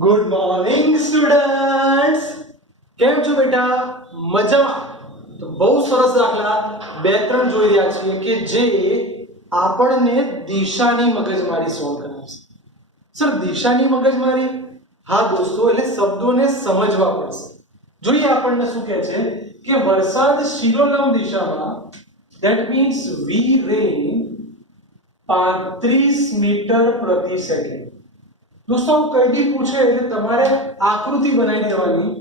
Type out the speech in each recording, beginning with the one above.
Good morning students, કેમ છો બેટા? મજામાં? તો બહુ સરસ દાખલા બે ત્રણ જોઈ રહ્યા છીએ કે જે આપણને દિશાની મગજમારી સોલ્વ કરાવશે. સર, દિશાની મગજમારી? હા દોસ્તો, એટલે શબ્દોને સમજવા પડશે. જોઈએ આપણને શું કહે છે કે વરસાદ શિરોલંબ દિશામાં, that means we rain 35 meter પ્રતિ સેકન્ડ. दोस्तों कई भी पूछे तो તમારે આકૃતિ બનાવી દેવાની,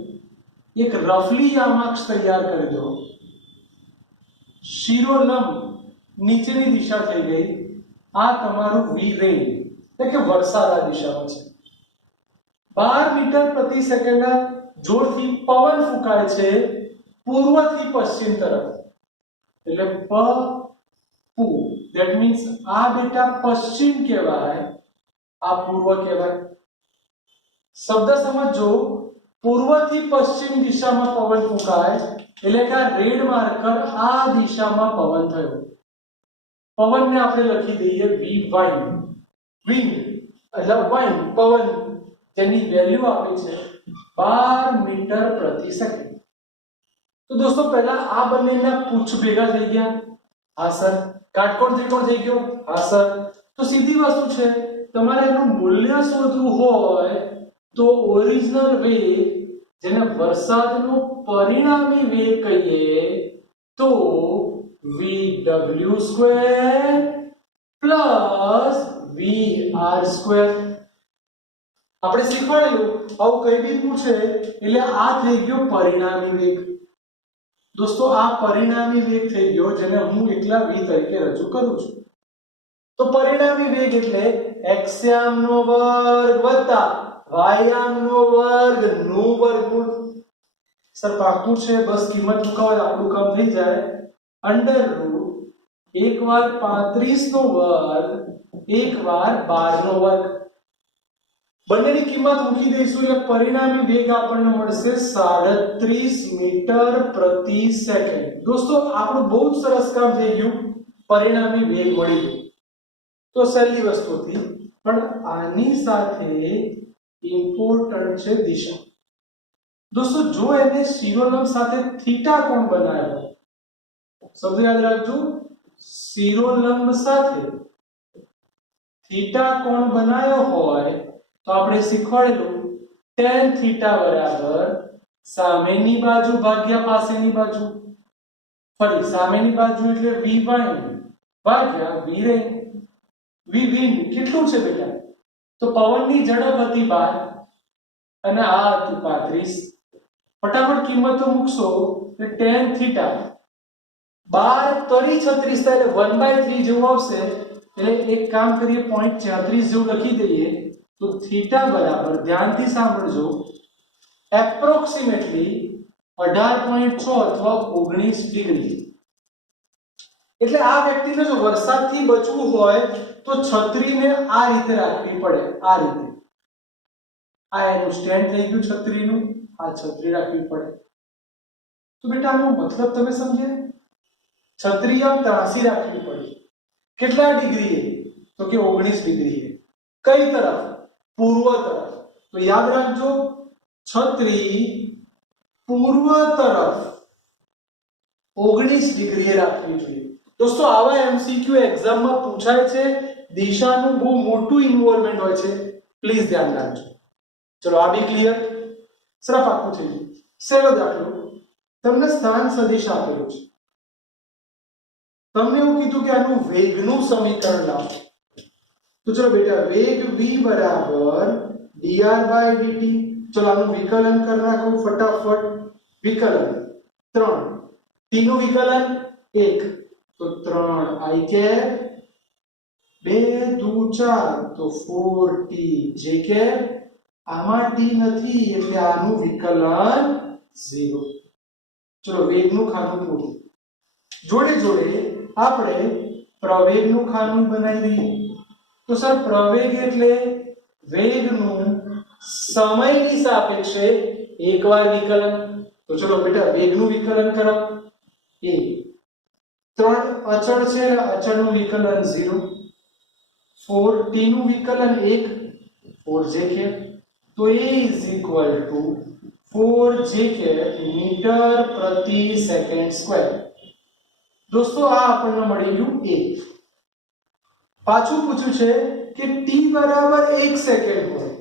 એક રફલી આમાક્ષ તૈયાર કરી દો. શિરોલંબ નીચેની દિશા થઈ ગઈ, આ તમારું વી રેન એટલે કે વરસાદ આ દિશામાં છે. 12 મીટર પ્રતિ સેકન્ડ જોરથી પવન ફૂંકાય છે પૂર્વથી પશ્ચિમ તરફ, એટલે પ પુ, ધેટ મીન્સ આ બેટા પશ્ચિમ કહેવાય, આ પૂર્વ કહેવાય. શબ્દ સમજો, પૂર્વથી પશ્ચિમ દિશામાં પવન ફૂંકાય એટલે કે આ રેડ માર્કર આ દિશામાં પવન થયો. પવનને આપણે લખી દઈએ વી વાઇન્ડ. વિન્ડ એટલે વાઇન્ડ, પવન, તેની વેલ્યુ આપી છે 12 મીટર પ્રતિ સેકન્ડ. તો દોસ્તો પહેલા આ બંનેના પૂછ ભેગા થઈ ગયા. હા સર. કાટકોણ ત્રિકોણ થઈ ગયો. હા સર. તો સીધી વસ્તુ છે, તમારે એનું મૂલ્ય શોધવું હોય તો ઓરિજિનલ વેગ, જેને વરસાદનો પરિણામી વેગ કહીએ, તો vw square plus vr square. આપણે શીખવાડ્યું આવું કઈ બી પૂછે એટલે આ થઈ ગયો પરિણામી વેગ. દોસ્તો આ પરિણામી વેગ થઈ ગયો, જેને હું એકલા v તરીકે રજૂ કરું છું. તો પરિણામી વેગ એટલે x નો વર્ગ વત્તા y નો વર્ગ નું વર્ગમૂળ. સર પાકું છે? બસ કિંમત મૂકાવો આપણું કામ થઈ જાય. અંડર રૂટ એક વાર 35 નો વર્ગ, એક વાર 12 નો વર્ગ. બંનેની કિંમત મૂકી દઈશું એટલે પરિણામી વેગ આપણને મળશે 37 મીટર પ્રતિ સેકન્ડ. દોસ્તો આપણું બહુ જ સરસ કામ થઈ ગયું, પરિણામી વેગ મળી ગયું. તો સહેલી વસ્તુ હતી, પણ આની સાથે ઇમ્પોર્ટન્ટ છે દિશા. દોસ્તો જો એને શિરોલંબ સાથે થીટા કોણ બનાવ્યો, શબ્દ યાદ રાખજો, શિરોલંબ સાથે થીટા કોણ બનાવ્યો હોય તો આપણે શીખવાડેલું tan થીટા બરાબર સામેની બાજુ ભાગ્યા પાસેની બાજુ. ફરી સામેની બાજુ એટલે v વાઇન્ડ ભાગ્યા v રેન. v વિન્ડ કેટલું છે બેટા? તો પવનની ઝડપ હતી 12 અને આ હતું 35. ફટાફટ કિંમતો મૂકશો એટલે tan થીટા 12 તરી 36 થાય એટલે 1/3 જેવું આવશે. એટલે એક કામ કરીએ, 0.34 જેવું લખી દઈએ. તો થીટા બરાબર, ધ્યાનથી સાંભળજો, એપ્રોક્સિમેટલી 18.6 અથવા 19 ડિગ્રી. એટલે આ વ્યક્તિને જો વરસાદથી બચવું હોય તો છત્રીને આ રીતે રાખવી પડે, આ રીતે. આ એનું સ્ટેન્ડ થઈ ગયું છત્રીનું, આ છત્રી રાખવી પડે. તો બેટા આનો મતલબ તમે સમજ્યા? છત્રી આમ ત્રાસી રાખવી પડે. કેટલા ડિગ્રીએ? તો કે 19 ડિગ્રીએ. કઈ તરફ? પૂર્વ તરફ. તો યાદ રાખજો, છત્રી પૂર્વ તરફ 19 ડિગ્રીએ રાખવી જોઈએ. દોસ્તો આવા એમસીક્યુ એક્ઝામમાં પૂછાય છે, દિશાનું બહુ મોટું ઇન્વોલ્વમેન્ટ હોય છે, પ્લીઝ ધ્યાન રાખજો. ચલો આ બી ક્લિયર. સરફ આખું થઈ ગયું. સહેલો દાખલો, તમને સ્થાન સદિશ આપેલું છે, તમને એવું કીધું કે આનું વેગનું સમીકરણ લાવો. તો ચલો બેટા, વેગ v બરાબર dr/dt. ચલો આનું વિકલન કરી નાખો ફટાફટ. વિકલન 3, t નું વિકલન 1, તો 3i કેપ, 2 દુ 4 તો 4t j કેપ. આમાં t નથી એટલે આનું વિકલન 0. ચલો વેગનું ખાનું પૂરું. જોડે જોડે આપણે પ્રવેગનું ખાનું બનાવી દઈએ. તો સર પ્રવેગ એટલે વેગનું સમયની સાપેક્ષે એકવાર વિકલન. તો ચલો બેટા વેગનું વિકલન કરો. a 3 અચળ છે, અચળનું વિકલન 0. 4t નું વિકલન 1, 4j કે. તો a is equal to 4 j metre પ્રતિ સેકન્ડ સ્ક્વેર. દોસ્તો આ આપણને મળી ગયું a. પાછું પૂછ્યું છે કે t બરાબર 1 સેકન્ડ હોય.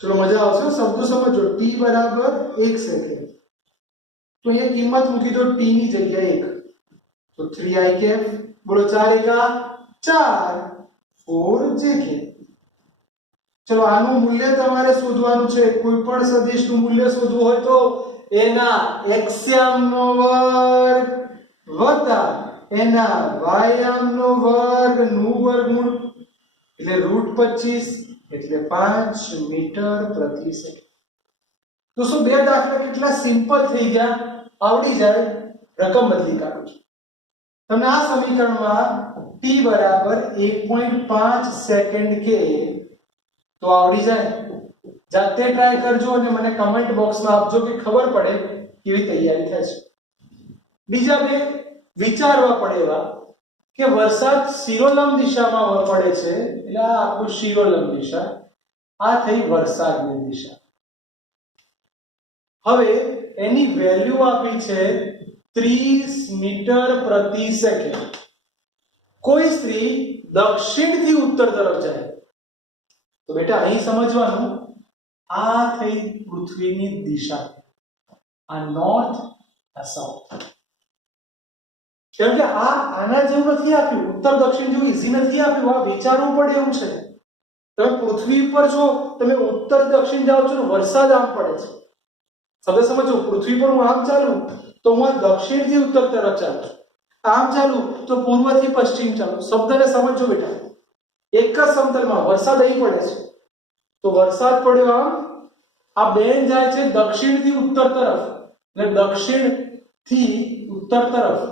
ચલો મજા આવશે, શબ્દો સમજો. t બરાબર 1 સેકન્ડ, તો અહીંયા કિંમત મૂકી દો t ની જગ્યાએ 1, તો 3i કેપ. બોલો 4 એકા 4, 4 jk. ચલો આનું મૂલ્ય તમારે શોધવાનું છે. કોઈ પણ સદિશનું મૂલ્ય શોધવું હોય તો એના એક્સયામનો વર્ગ વત્તા એના વાયામનો વર્ગ નું વર્ગમૂળ એટલે √25 એટલે 5 મીટર પ્રતિ સેકન્ડ. દોસ્તો બે દાખલા કેટલા સિમ્પલ થઈ ગયા, આવડી જાય. રકમ બદલી કાઢો છો. તમને આ સમીકરણમાં t બરાબર 1.5 સેકન્ડ કે તો આવડી જાય. જાતે ટ્રાય કરજો અને મને કમેન્ટ બોક્સમાં આપજો કે ખબર પડે કેવી તૈયારી થાય છે. બીજા બે વિચારવા પડે એવા કે વરસાદ શિરોલંબ દિશામાં પડે છે, એટલે આ આપણું શિરોલંબ દિશા, આ થઈ વરસાદની દિશા. હવે એની વેલ્યુ આપી છે 30 મીટર પ્રતિ સેકન્ડ. કોઈ સ્ત્રી દક્ષિણથી ઉત્તર તરફ જાય તો બેટા અહીં સમજવાનું, આ થઈ પૃથ્વીની દિશા, આ નોર્થ, આ સાઉથ. કેમ કે આના જેવું નથી આપ્યું, ઉત્તર દક્ષિણ જેવું ઈઝી નથી આપ્યું. આ વિચારવું પડે એવું છે. તમે પૃથ્વી ઉપર છો, તમે ઉત્તર દક્ષિણ જાઓ છો, વરસાદ આમ પડે છે. શબ્દ સમજો, પૃથ્વી પર હું આમ ચાલું તો હું આ દક્ષિણથી ઉત્તર તરફ ચાલું, આમ ચાલું તો પૂર્વથી પશ્ચિમ ચાલું. શબ્દને સમજો બેટા. એક જ સમતલમાં વરસાદ અહીં પડે છે, તો વરસાદ પડ્યો આમ, આ બેન જાય છે દક્ષિણથી ઉત્તર તરફ, એટલે દક્ષિણથી ઉત્તર તરફ,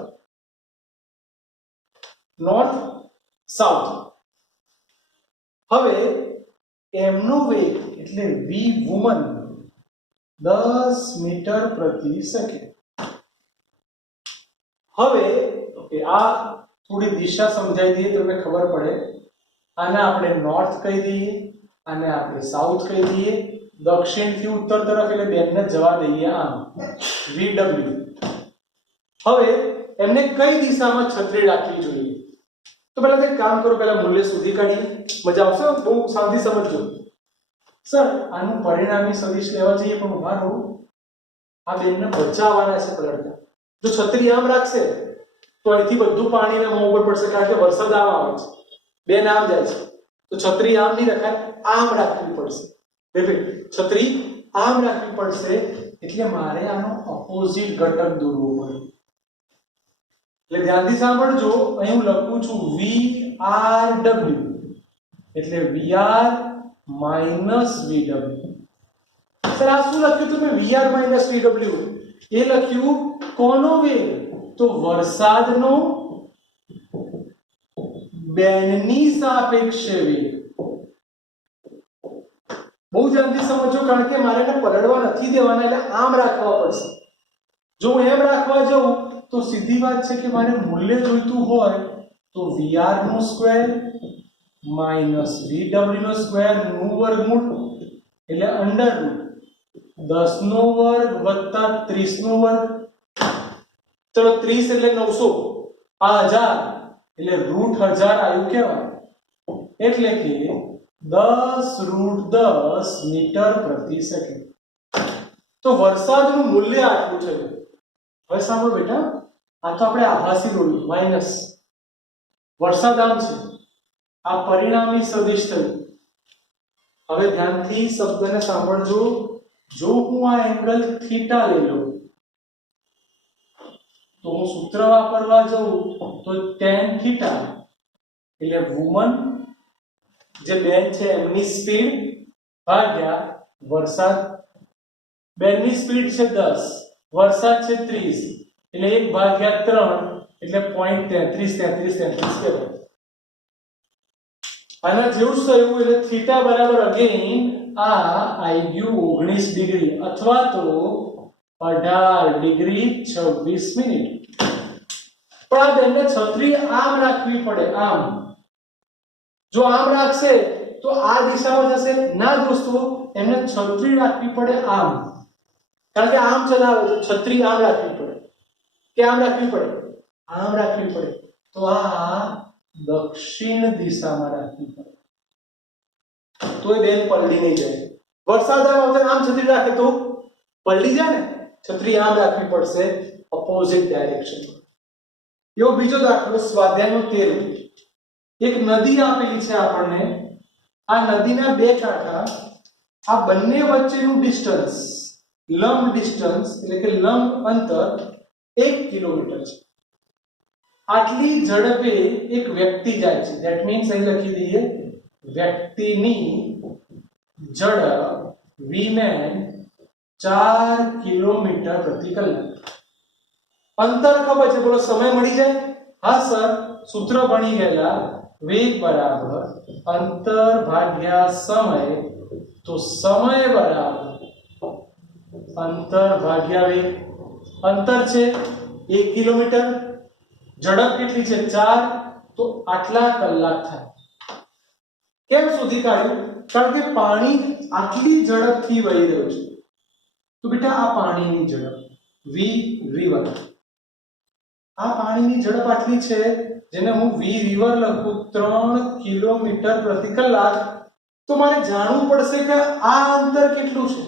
નોર્થ સાઉથ. હવે એમનો વેગ એટલે v વુમન 10 મીટર પ્રતિ સેકન્ડ. હવે ઓકે, આ થોડી દિશા સમજાવી દઈએ તમને ખબર પડે. આને આપણે નોર્થ કહી દઈએ, આને આપણે સાઉથ કહી દઈએ. દક્ષિણથી ઉત્તર તરફ એટલે બેનને જવા દઈએ આમ, VW. હવે એમને કઈ દિશામાં છત્રી રાખવી જોઈએ? તો પહેલા એક કામ કરો, પહેલા મૂલ્ય શોધી કાઢીએ. મજા આવશે, બહુ શાંતિ સમજજો. સર આનું પરિણામી સદિશ લેવા જઈએ પણ ઉભા રહો, આ બેનને બચાવવાના છે પલટતા. જો છત્રી આમ રાખશે તો અહીંથી બધું પાણીને મોં ઉપર પડશે, કારણ કે વરસાદ આમ આવે છે, બેન આમ જાય છે, તો છત્રી આમ નહીં રખાય, આમ રાખવી પડશે. છત્રી આમ રાખવી પડશે, એટલે મારે આનો ઓપોઝિટ ઘટક દોરવો પડે. એટલે ધ્યાનથી સાંભળજો, અહીં હું લખું છું VRW એટલે VR માઈનસ VW. સર આ શું લખ્યું તમે VR માઈનસ VW? એ લખ્યું કોનો વેગ? તો વરસાદનો બેનની સાપેક્ષે વેગ. બહુ ધ્યાનથી સમજો, કારણ કે મારે એને પલળવા નથી દેવાના, એટલે આમ રાખવા પડશે. જો હું એમ રાખવા જાઉં તો સીધી વાત છે કે મારે મૂલ્ય જોઈતું હોય તો VR નો સ્ક્વેર માઈનસ VW નો સ્ક્વેર નું વર્ગમૂળ એટલે અંડર રૂટ 10 નો વર્ગ વત્તા 30 નો વર્ગ. ચલો 30 એટલે 900, આ 1000 એટલે √1000 આવ્યું કહેવાય. એટલે કે 10√10 મીટર પ્રતિ સેકન્ડ. તો વરસાદનું મૂલ્ય આટલું છે. હવે સાંભળો બેટા, આ તો આપણે આભાસી દોર્યું માઈનસ, વરસાદ આમ છે, આ પરિણામી સદિશ થયું. હવે ધ્યાનથી શબ્દને સાંભળજો. જો હું આ એંગલ થીટા લઈ લઉં તો હું સૂત્ર વાપરવા જાઉં તો tan થીટા એટલે વુમન જે બેન છે એમની સ્પીડ ભાગ્યા વરસાદ. બેનની સ્પીડ છે 10, વરસાદ છે 30, એટલે 1/3 એટલે 0.33 કહેવાય. આના જેવું જ થયું, એટલે થીટા બરાબર અગેન આ આવી ગયું 19 ડિગ્રી અથવા તો 18 ડિગ્રી 26 મિનિટ. પણ આ બેનને છત્રી આમ રાખવી પડે, આમ. જો આમ રાખશે તો આ દિશામાં જશે ના દોસ્તો, એમને છત્રી રાખવી પડે આમ, કારણ કે આમ ચલાવે તો છત્રી આમ રાખવી પડે કે આમ રાખવી પડે, આમ રાખવી પડે, તો આ દક્ષિણ દિશામાં રાખવી પડે, તો એ બેન પલળી નહીં જાય. વરસાદ આવે વખતે આમ છત્રી રાખે તો પલળી જાય ને, છત્રી આમ રાખવી પડશે ઓપોઝિટ ડાયરેક્શન. એવો બીજો દાખલો સ્વાધ્યાયનો 13. એક નદી આપેલી છે આપણને, આ નદીના બે કાંઠા, આ બંને વચ્ચેનું ડિસ્ટન્સ, લંબ ડિસ્ટન્સ એટલે કે લંબ અંતર 1 કિલોમીટર છે. આટલી ઝડપે એક વ્યક્તિ જાય છે, ધેટ મીન્સ અહીં લખી દઈએ વ્યક્તિની ઝડપ vman 4 કિલોમીટર પ્રતિ કલાક. અંતર ખબર છે, બોલો સમય મળી જાય? હા સર, સૂત્ર ભણી ગયેલા, વેગ બરાબર અંતર ભાગ્યા સમય, તો સમય બરાબર અંતર ભાગ્યા વેગ. અંતર છે 1 કિલોમીટર, ઝડપ કેટલી છે 4, તો આટલા કલાક થાય. કેમ શોધી કાઢ્યું? કારણ કે પાણી આટલી ઝડપથી વહી રહ્યું છે, તો બેટા આ પાણીની ઝડપ v river, આ પાણીની ઝડપ આટલી છે, જેને હું v river લખું 3 કિલોમીટર પ્રતિ કલાક, તો મારે જાણવું પડશે કે આ અંતર કેટલું છે.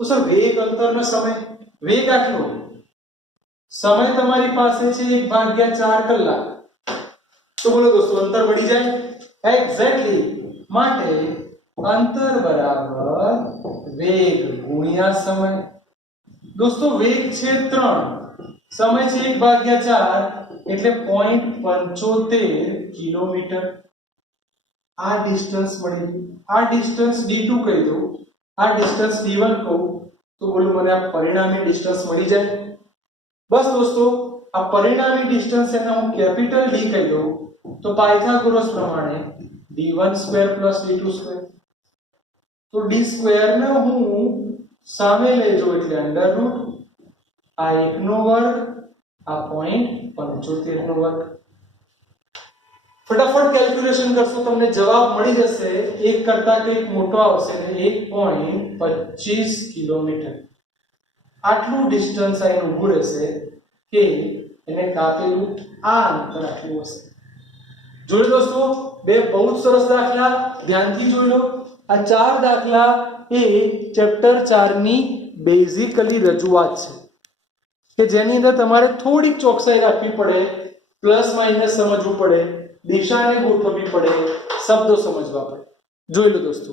તો સર વેગ અંતરનો સમય, વેગ આટલો, સમય તમારી પાસે છે 1/4 કલાક, તો બોલો દોસ્તો અંતર મળી જાય? એક્ઝેક્ટલી. માટે અંતર બરાબર વેગ ગુણ્યા સમય. દોસ્તો વેગ છે 3, સમય છે 1/4, એટલે 0.75 કિલોમીટર. આ ડિસ્ટન્સ મળી ગયું. આ ડિસ્ટન્સ d2 કહી દઉં, આ ડિસ્ટન્સ d1 કહું, તો બોલો મને આ પરિણામી ડિસ્ટન્સ મળી જાય. બસ દોસ્તો, આ પરિણામી ડિસ્ટન્સ એને હું કેપિટલ D કહી દઉં, તો પાયથાગોરસ પ્રમાણે d1² + d2², તો d² ને હું સામે લઈ જાઉં એટલે અંડરરૂટ, આ 1 નો વર્ગ, આ 0.75 નો વર્ગ. ફટાફટ કેલ્ક્યુલેશન કરશો, તમને જવાબ મળી જશે, એક કરતા કંઈક મોટો આવશે ને 1.25 કિલોમીટર. આટલું ડિસ્ટન્સ અહીં ઊભું રહેશે કે એને કાપેલું આ અંતર આટલું હશે. જોઈ દોસ્તો, બે બહુ જ સરસ દાખલા, ધ્યાનથી જોઈ લો. આ 4 દાખલા એ ચેપ્ટર 4 ની બેઝિકલી રજૂઆત છે, કે જેની અંદર તમારે થોડીક ચોકસાઈ રાખવી પડે, પ્લસ માઇનસ સમજવું પડે, દિશાને ગોઠવવી પડે, શબ્દો સમજવા પડે. જોઈ લો દોસ્તો.